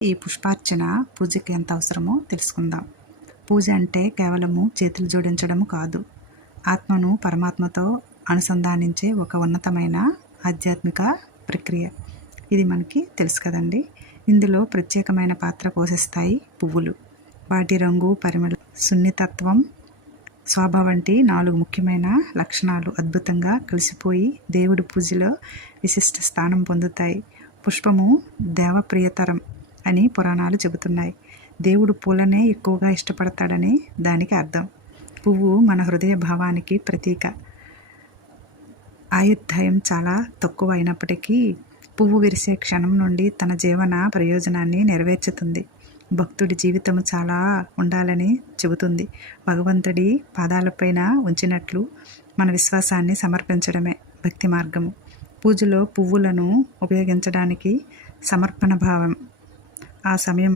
ఈ పుష్పార్చన పూజకి ఎంత అవసరమో తెలుసుకుందాం. పూజ అంటే కేవలము చేతులు జోడించడము కాదు, ఆత్మను పరమాత్మతో అనుసంధానించే ఒక ఉన్నతమైన ఆధ్యాత్మిక ప్రక్రియ. ఇది మనకి తెలుసు కదండి. ఇందులో ప్రత్యేకమైన పాత్ర పోషిస్తాయి పువ్వులు. వాటి రంగు, పరిమళం, సున్నితత్వం, శోభ వంటి 4 ముఖ్యమైన లక్షణాలు అద్భుతంగా కలిసిపోయి దేవుడి పూజలో విశిష్ట స్థానం పొందుతాయి. పుష్పము దేవప్రియతరం అని పురాణాలు చెబుతున్నాయి. దేవుడు పూలనే ఎక్కువగా ఇష్టపడతాడని దానికి అర్థం. పువ్వు మన హృదయ భావానికి ప్రతీక. ఆయుర్దాయం చాలా తక్కువ అయినప్పటికీ పువ్వు విరిసే క్షణం నుండి తన జీవన ప్రయోజనాన్ని నెరవేర్చుతుంది. భక్తుడి జీవితం చాలా ఉండాలని చెబుతుంది. భగవంతుడి పాదాలపైన ఉంచినట్లు మన విశ్వాసాన్ని సమర్పించడమే భక్తి మార్గము. పూజలో పువ్వులను ఉపయోగించడానికి సమర్పణ భావం. ఆ సమయం